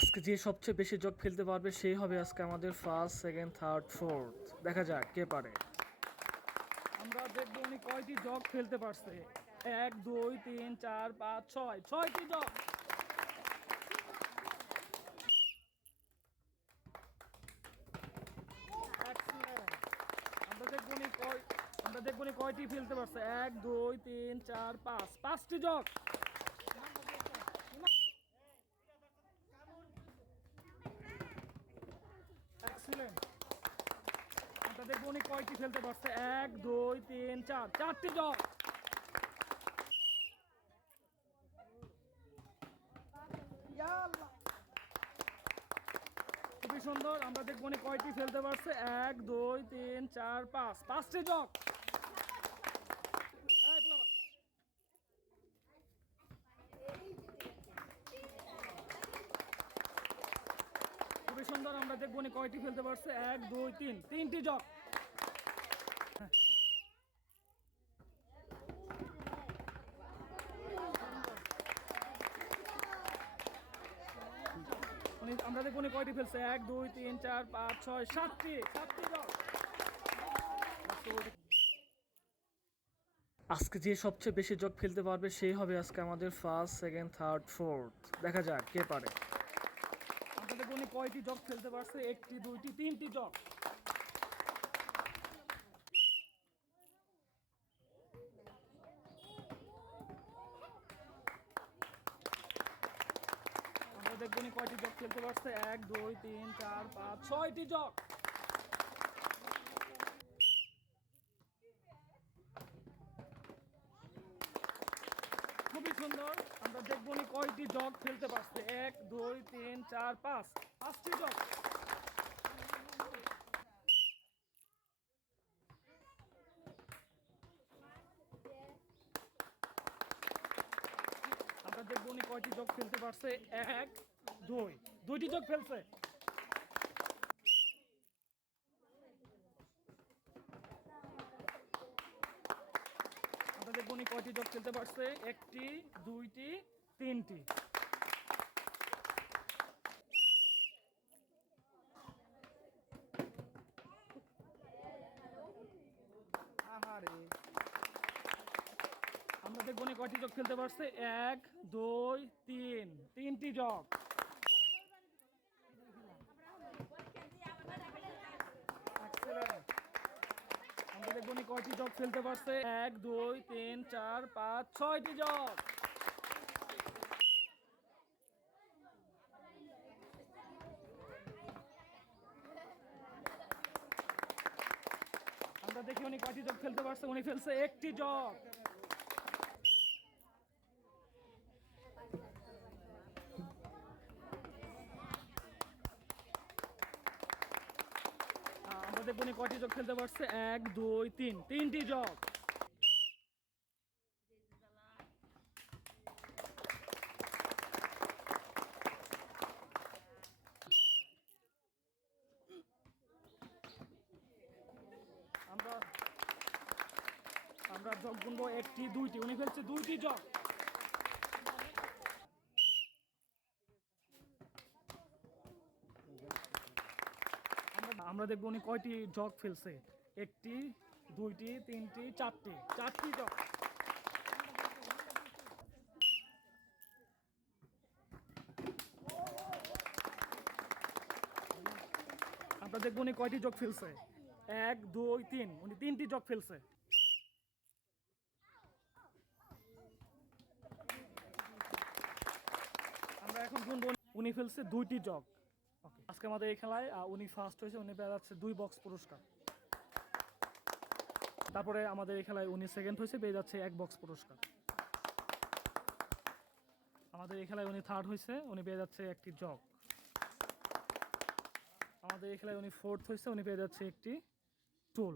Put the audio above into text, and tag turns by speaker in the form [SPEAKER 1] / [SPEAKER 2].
[SPEAKER 1] আজকে যে সবচেয়ে বেশি জগ ফেলতে পারবে সেই হবে আজকে আমাদের ফার্স্ট সেকেন্ড থার্ড ফোর্থ দেখা যাক, কে পারে। আমরা দেখব উনি কয়টি জগ ফেলতে পারছে। এক, দুই, তিন, চার, পাঁচ, ছয়। ছয়টি জগ. আমরা দেখব উনি কয় আমরা দেখব উনি কয়টি ফেলতে পারছে। এক, দুই, তিন, চার, পাঁচ। পাঁচটি জগ এক্সিলেন্ট আমরা দেখব উনি কয়টি ফেলতে পারছে? এক, দুই, তিন, চার। চারটি জগ খুবই সুন্দর। আমরা দেখব উনি কয়টি ফেলতে পারছে? এক, দুই, তিন, চার, পাঁচ। পাঁচটি জগ খুবই সুন্দর। আমরা দেখব উনি কয়টি ফেলতে পারছে? এক, দুই, তিন। তিনটি জগ উনি আমরা দেখব উনি কয়টি ফেলছে? এক, দুই, তিন, চার, পাঁচ, ছয়, সাতটি। সাতটি আজকে যে সবচেয়ে বেশি জগ ফেলতে পারবে, সেই হবে আজকে আমাদের ফার্স্ট সেকেন্ড থার্ড ফোর্থ দেখা যাক, কে পারে। আমাদের দেখব কয়টি জগ ফেলতে পারছে? একটি, দুইটি, তিনটি জগ আমরা দেখব উনি কয়টি জগ খেলতে পারছে? এক, দুই, তিন, চার, পাঁচ, ছয়টি খুবই সুন্দর। আমরা দেখবনি কয়টি জগ খেলতে পারছে? এক, দুই, তিন, চার, পাঁচ। পাঁচটি জগ আমরা দেখব উনি কয়টি চোখ ফেলতে পারছে? এক, দুই। দুইটি চোখ ফেলছে। আমরা দেখব উনি কয়টি চোখ ফেলতে পারছে? একটি, দুইটি, তিনটি। আমরা দেখব উনি কয়টি জগ ফেলতে পারছে? এক, দুই, তিন। তিনটি জগ. আমরা কয়টি জগ ফেলতে পারছে? এক, দুই, তিন, চার, পাঁচ, ছয়টি জগ। আমরা দেখি উনি কয়টি জগ খেলতে পারছে? উনি ফেলছে একটি জগ। উনি কয়টি জগ খেলতে পারছে? এক, দুই, তিন। তিনটি জগ। আমরা আমরা জগ গুনবো একটি, দুইটি। উনি ফেলছে দুইটি জগ। আমরা দেখব উনি কয়টি জগ ফেলছে। একটি, দুইটি, তিনটি, চারটি। চারটি জগ। আমরা দেখব উনি কয়টি জগ ফেলছে। এক, দুই, তিন। উনি তিনটি জগ ফেলছে। আমরা এখন উনি ফেলছে দুইটি জগ। আজকে আমাদের এই খেলায় উনি ফার্স্ট হয়েছে, উনি পেয়ে যাচ্ছে দুই বক্স পুরস্কার। তারপরে আমাদের এই খেলায় উনি সেকেন্ড হয়েছে পেয়ে যাচ্ছে এক বক্স পুরস্কার। আমাদের এই খেলায় উনি থার্ড হয়েছে, উনি পেয়ে যাচ্ছে একটি জগ আমাদের এই খেলায় উনি ফোর্থ হয়েছে, উনি পেয়ে যাচ্ছে একটি টুল